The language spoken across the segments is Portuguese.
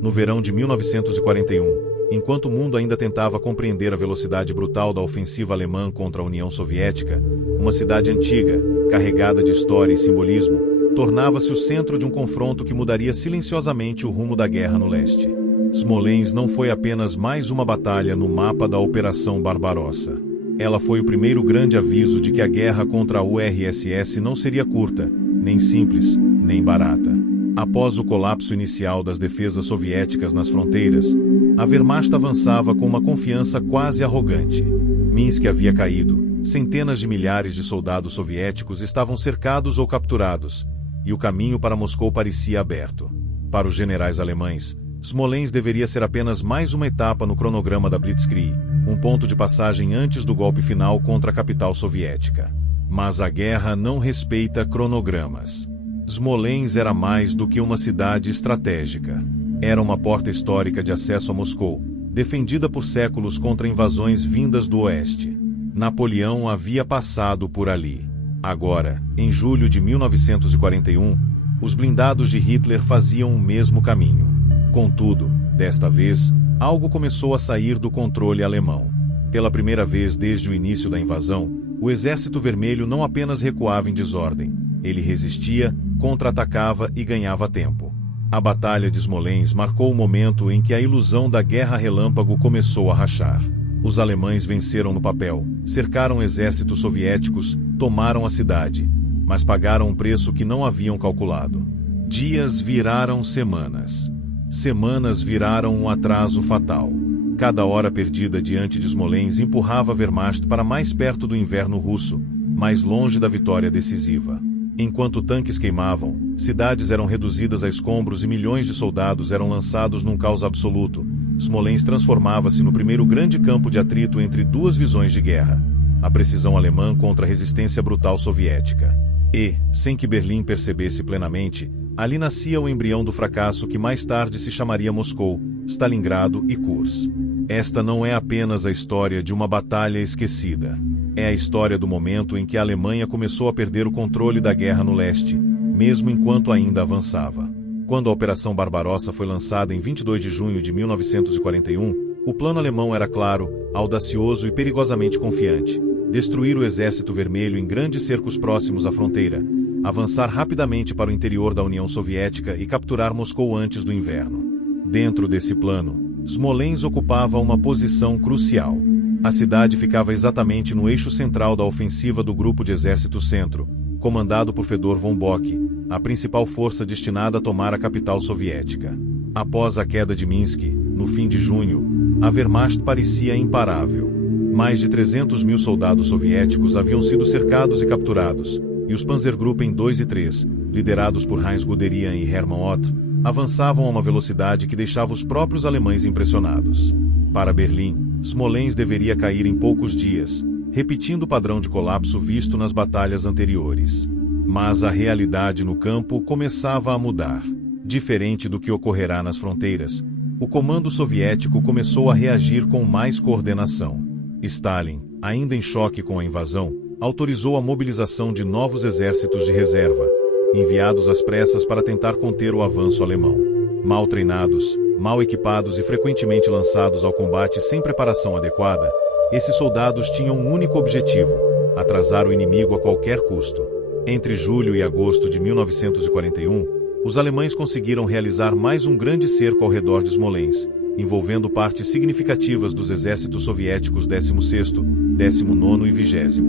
no verão de 1941, enquanto o mundo ainda tentava compreender a velocidade brutal da ofensiva alemã contra a União Soviética, uma cidade antiga, carregada de história e simbolismo, tornava-se o centro de um confronto que mudaria silenciosamente o rumo da guerra no leste. Smolensk não foi apenas mais uma batalha no mapa da Operação Barbarossa. Ela foi o primeiro grande aviso de que a guerra contra a URSS não seria curta, nem simples, nem barata. Após o colapso inicial das defesas soviéticas nas fronteiras, a Wehrmacht avançava com uma confiança quase arrogante. Minsk havia caído, centenas de milhares de soldados soviéticos estavam cercados ou capturados, e o caminho para Moscou parecia aberto. Para os generais alemães, Smolensk deveria ser apenas mais uma etapa no cronograma da Blitzkrieg, um ponto de passagem antes do golpe final contra a capital soviética. Mas a guerra não respeita cronogramas. Smolensk era mais do que uma cidade estratégica. Era uma porta histórica de acesso a Moscou, defendida por séculos contra invasões vindas do oeste. Napoleão havia passado por ali. Agora, em julho de 1941, os blindados de Hitler faziam o mesmo caminho. Contudo, desta vez, algo começou a sair do controle alemão. Pela primeira vez desde o início da invasão, o Exército Vermelho não apenas recuava em desordem, ele resistia, contra-atacava e ganhava tempo. A Batalha de Smolensk marcou o momento em que a ilusão da guerra relâmpago começou a rachar. Os alemães venceram no papel, cercaram exércitos soviéticos, tomaram a cidade, mas pagaram um preço que não haviam calculado. Dias viraram semanas. Semanas viraram um atraso fatal. Cada hora perdida diante de Smolensk empurrava a Wehrmacht para mais perto do inverno russo, mais longe da vitória decisiva. Enquanto tanques queimavam, cidades eram reduzidas a escombros e milhões de soldados eram lançados num caos absoluto, Smolensk transformava-se no primeiro grande campo de atrito entre duas visões de guerra: a precisão alemã contra a resistência brutal soviética. E, sem que Berlim percebesse plenamente, ali nascia o embrião do fracasso que mais tarde se chamaria Moscou, Stalingrado e Kursk. Esta não é apenas a história de uma batalha esquecida. É a história do momento em que a Alemanha começou a perder o controle da guerra no leste, mesmo enquanto ainda avançava. Quando a Operação Barbarossa foi lançada em 22 de junho de 1941, o plano alemão era claro, audacioso e perigosamente confiante: destruir o Exército Vermelho em grandes cercos próximos à fronteira, avançar rapidamente para o interior da União Soviética e capturar Moscou antes do inverno. Dentro desse plano, Smolensk ocupava uma posição crucial. A cidade ficava exatamente no eixo central da ofensiva do Grupo de Exército Centro, comandado por Fedor von Bock, a principal força destinada a tomar a capital soviética. Após a queda de Minsk, no fim de junho, a Wehrmacht parecia imparável. Mais de 300 mil soldados soviéticos haviam sido cercados e capturados, e os Panzergruppen 2 e 3, liderados por Heinz Guderian e Hermann Ott, avançavam a uma velocidade que deixava os próprios alemães impressionados. Para Berlim, Smolensk deveria cair em poucos dias, repetindo o padrão de colapso visto nas batalhas anteriores. Mas a realidade no campo começava a mudar. Diferente do que ocorrerá nas fronteiras, o comando soviético começou a reagir com mais coordenação. Stalin, ainda em choque com a invasão, autorizou a mobilização de novos exércitos de reserva, enviados às pressas para tentar conter o avanço alemão. Mal treinados, mal equipados e frequentemente lançados ao combate sem preparação adequada, esses soldados tinham um único objetivo: atrasar o inimigo a qualquer custo. Entre julho e agosto de 1941, os alemães conseguiram realizar mais um grande cerco ao redor de Smolensk, envolvendo partes significativas dos exércitos soviéticos 16º, 19º e 20º.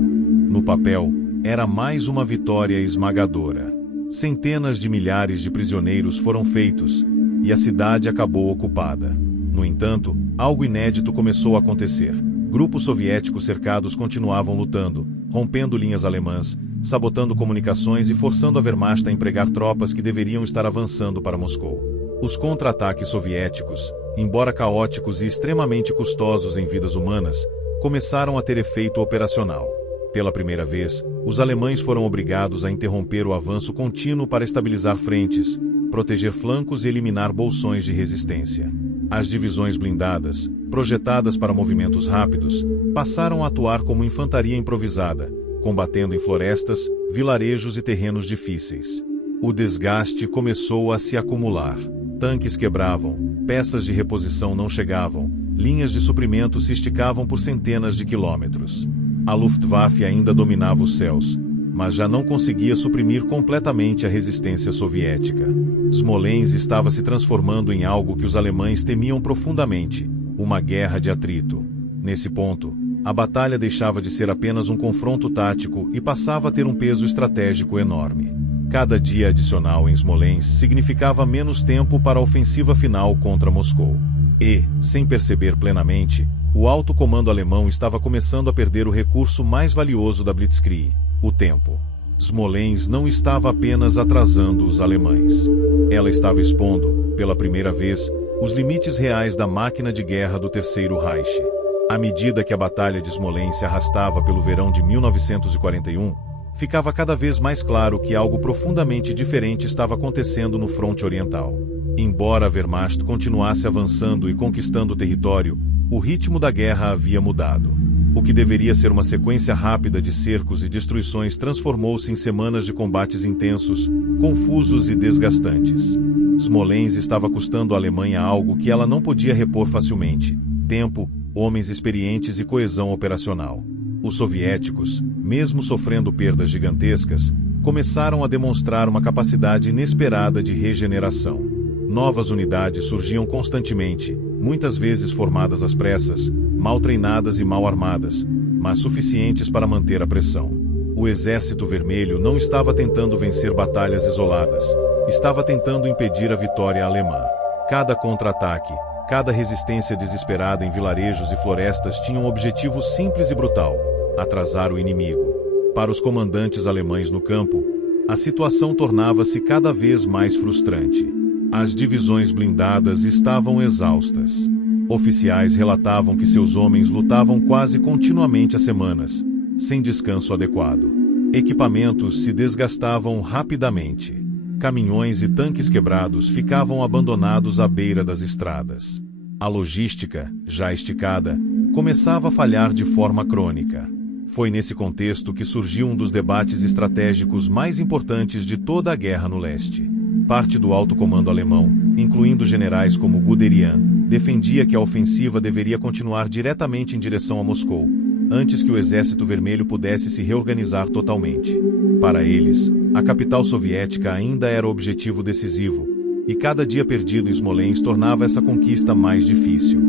No papel, era mais uma vitória esmagadora. Centenas de milhares de prisioneiros foram feitos, e a cidade acabou ocupada. No entanto, algo inédito começou a acontecer. Grupos soviéticos cercados continuavam lutando, rompendo linhas alemãs, sabotando comunicações e forçando a Wehrmacht a empregar tropas que deveriam estar avançando para Moscou. Os contra-ataques soviéticos, embora caóticos e extremamente custosos em vidas humanas, começaram a ter efeito operacional. Pela primeira vez, os alemães foram obrigados a interromper o avanço contínuo para estabilizar frentes, proteger flancos e eliminar bolsões de resistência. As divisões blindadas, projetadas para movimentos rápidos, passaram a atuar como infantaria improvisada, combatendo em florestas, vilarejos e terrenos difíceis. O desgaste começou a se acumular. Tanques quebravam, peças de reposição não chegavam, linhas de suprimento se esticavam por centenas de quilômetros. A Luftwaffe ainda dominava os céus, mas já não conseguia suprimir completamente a resistência soviética. Smolensk estava se transformando em algo que os alemães temiam profundamente, uma guerra de atrito. Nesse ponto, a batalha deixava de ser apenas um confronto tático e passava a ter um peso estratégico enorme. Cada dia adicional em Smolensk significava menos tempo para a ofensiva final contra Moscou. E, sem perceber plenamente, o alto comando alemão estava começando a perder o recurso mais valioso da Blitzkrieg: o tempo. Smolensk não estava apenas atrasando os alemães. Ela estava expondo, pela primeira vez, os limites reais da máquina de guerra do Terceiro Reich. À medida que a Batalha de Smolensk se arrastava pelo verão de 1941, ficava cada vez mais claro que algo profundamente diferente estava acontecendo no fronte oriental. Embora a Wehrmacht continuasse avançando e conquistando o território, o ritmo da guerra havia mudado. O que deveria ser uma sequência rápida de cercos e destruições transformou-se em semanas de combates intensos, confusos e desgastantes. Smolensk estava custando à Alemanha algo que ela não podia repor facilmente: tempo, homens experientes e coesão operacional. Os soviéticos, mesmo sofrendo perdas gigantescas, começaram a demonstrar uma capacidade inesperada de regeneração. Novas unidades surgiam constantemente, muitas vezes formadas às pressas, mal treinadas e mal armadas, mas suficientes para manter a pressão. O Exército Vermelho não estava tentando vencer batalhas isoladas, estava tentando impedir a vitória alemã. Cada contra-ataque, cada resistência desesperada em vilarejos e florestas tinha um objetivo simples e brutal: atrasar o inimigo. Para os comandantes alemães no campo, a situação tornava-se cada vez mais frustrante. As divisões blindadas estavam exaustas. Oficiais relatavam que seus homens lutavam quase continuamente há semanas, sem descanso adequado. Equipamentos se desgastavam rapidamente. Caminhões e tanques quebrados ficavam abandonados à beira das estradas. A logística, já esticada, começava a falhar de forma crônica. Foi nesse contexto que surgiu um dos debates estratégicos mais importantes de toda a guerra no leste. Parte do alto comando alemão, incluindo generais como Guderian, defendia que a ofensiva deveria continuar diretamente em direção a Moscou, antes que o Exército Vermelho pudesse se reorganizar totalmente. Para eles, a capital soviética ainda era o objetivo decisivo, e cada dia perdido em Smolensk tornava essa conquista mais difícil.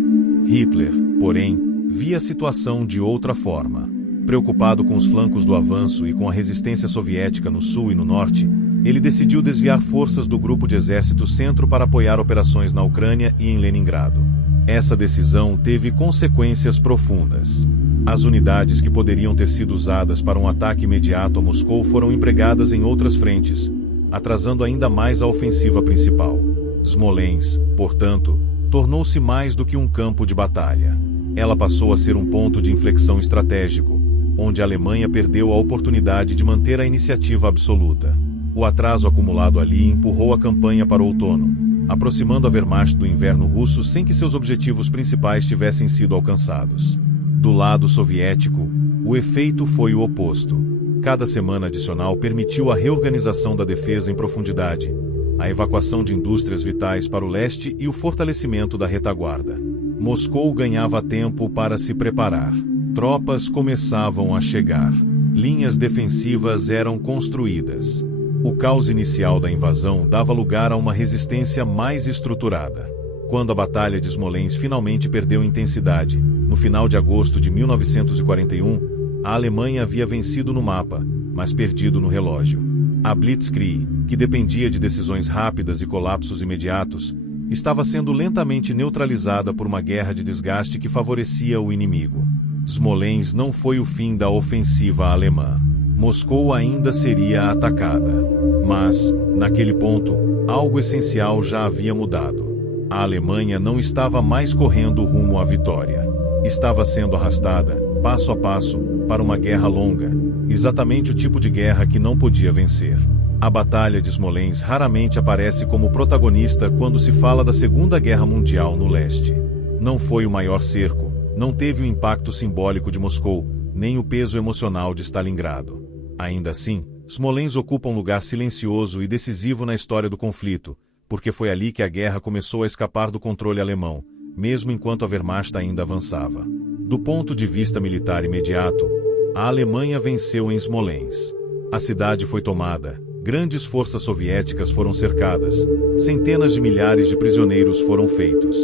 Hitler, porém, via a situação de outra forma. Preocupado com os flancos do avanço e com a resistência soviética no sul e no norte, ele decidiu desviar forças do Grupo de Exército Centro para apoiar operações na Ucrânia e em Leningrado. Essa decisão teve consequências profundas. As unidades que poderiam ter sido usadas para um ataque imediato a Moscou foram empregadas em outras frentes, atrasando ainda mais a ofensiva principal. Smolensk, portanto, tornou-se mais do que um campo de batalha. Ela passou a ser um ponto de inflexão estratégico, onde a Alemanha perdeu a oportunidade de manter a iniciativa absoluta. O atraso acumulado ali empurrou a campanha para o outono, aproximando a Wehrmacht do inverno russo sem que seus objetivos principais tivessem sido alcançados. Do lado soviético, o efeito foi o oposto. Cada semana adicional permitiu a reorganização da defesa em profundidade, a evacuação de indústrias vitais para o leste e o fortalecimento da retaguarda. Moscou ganhava tempo para se preparar. Tropas começavam a chegar. Linhas defensivas eram construídas. O caos inicial da invasão dava lugar a uma resistência mais estruturada. Quando a Batalha de Smolensk finalmente perdeu intensidade, no final de agosto de 1941, a Alemanha havia vencido no mapa, mas perdido no relógio. A Blitzkrieg, que dependia de decisões rápidas e colapsos imediatos, estava sendo lentamente neutralizada por uma guerra de desgaste que favorecia o inimigo. Smolensk não foi o fim da ofensiva alemã. Moscou ainda seria atacada. Mas, naquele ponto, algo essencial já havia mudado. A Alemanha não estava mais correndo rumo à vitória. Estava sendo arrastada, passo a passo, para uma guerra longa, exatamente o tipo de guerra que não podia vencer. A Batalha de Smolensk raramente aparece como protagonista quando se fala da Segunda Guerra Mundial no leste. Não foi o maior cerco, não teve o impacto simbólico de Moscou, nem o peso emocional de Stalingrado. Ainda assim, Smolensk ocupa um lugar silencioso e decisivo na história do conflito, porque foi ali que a guerra começou a escapar do controle alemão, mesmo enquanto a Wehrmacht ainda avançava. Do ponto de vista militar imediato, a Alemanha venceu em Smolensk. A cidade foi tomada, grandes forças soviéticas foram cercadas, centenas de milhares de prisioneiros foram feitos.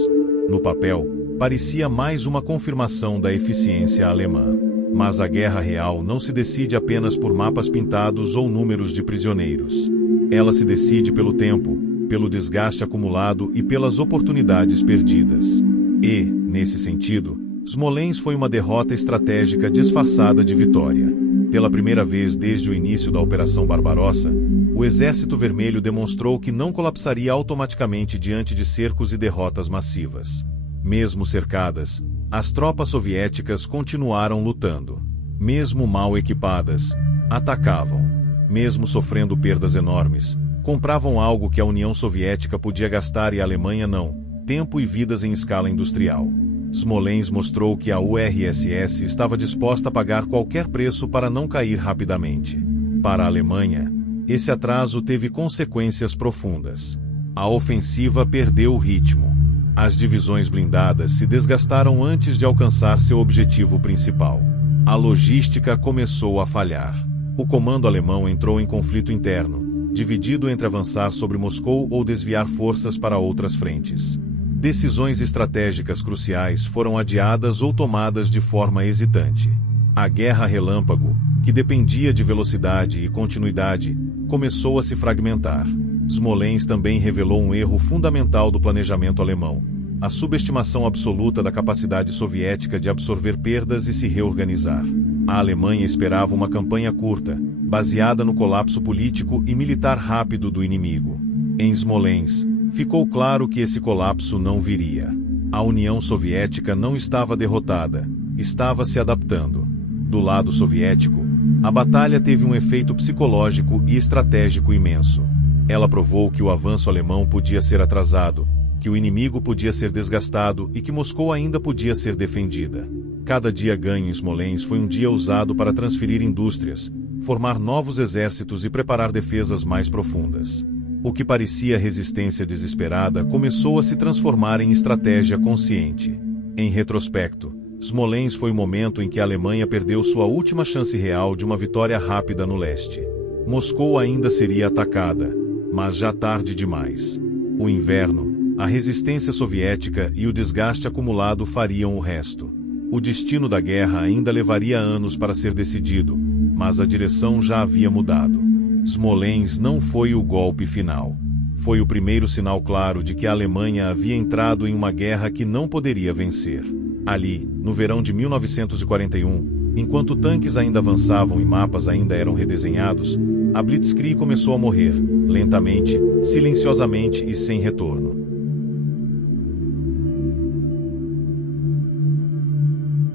No papel, parecia mais uma confirmação da eficiência alemã. Mas a guerra real não se decide apenas por mapas pintados ou números de prisioneiros. Ela se decide pelo tempo, pelo desgaste acumulado e pelas oportunidades perdidas. E, nesse sentido, Smolensk foi uma derrota estratégica disfarçada de vitória. Pela primeira vez desde o início da Operação Barbarossa, o Exército Vermelho demonstrou que não colapsaria automaticamente diante de cercos e derrotas massivas. Mesmo cercadas, as tropas soviéticas continuaram lutando. Mesmo mal equipadas, atacavam. Mesmo sofrendo perdas enormes, compravam algo que a União Soviética podia gastar e a Alemanha não: tempo e vidas em escala industrial. Smolensk mostrou que a URSS estava disposta a pagar qualquer preço para não cair rapidamente. Para a Alemanha, esse atraso teve consequências profundas. A ofensiva perdeu o ritmo. As divisões blindadas se desgastaram antes de alcançar seu objetivo principal. A logística começou a falhar. O comando alemão entrou em conflito interno, dividido entre avançar sobre Moscou ou desviar forças para outras frentes. Decisões estratégicas cruciais foram adiadas ou tomadas de forma hesitante. A guerra relâmpago, que dependia de velocidade e continuidade, começou a se fragmentar. Smolensk também revelou um erro fundamental do planejamento alemão: a subestimação absoluta da capacidade soviética de absorver perdas e se reorganizar. A Alemanha esperava uma campanha curta, baseada no colapso político e militar rápido do inimigo. Em Smolensk, ficou claro que esse colapso não viria. A União Soviética não estava derrotada, estava se adaptando. Do lado soviético, a batalha teve um efeito psicológico e estratégico imenso. Ela provou que o avanço alemão podia ser atrasado, que o inimigo podia ser desgastado e que Moscou ainda podia ser defendida. Cada dia ganho em Smolensk foi um dia usado para transferir indústrias, formar novos exércitos e preparar defesas mais profundas. O que parecia resistência desesperada começou a se transformar em estratégia consciente. Em retrospecto, Smolensk foi o momento em que a Alemanha perdeu sua última chance real de uma vitória rápida no leste. Moscou ainda seria atacada, mas já tarde demais. O inverno, a resistência soviética e o desgaste acumulado fariam o resto. O destino da guerra ainda levaria anos para ser decidido, mas a direção já havia mudado. Smolensk não foi o golpe final. Foi o primeiro sinal claro de que a Alemanha havia entrado em uma guerra que não poderia vencer. Ali, no verão de 1941, enquanto tanques ainda avançavam e mapas ainda eram redesenhados, a Blitzkrieg começou a morrer, lentamente, silenciosamente e sem retorno.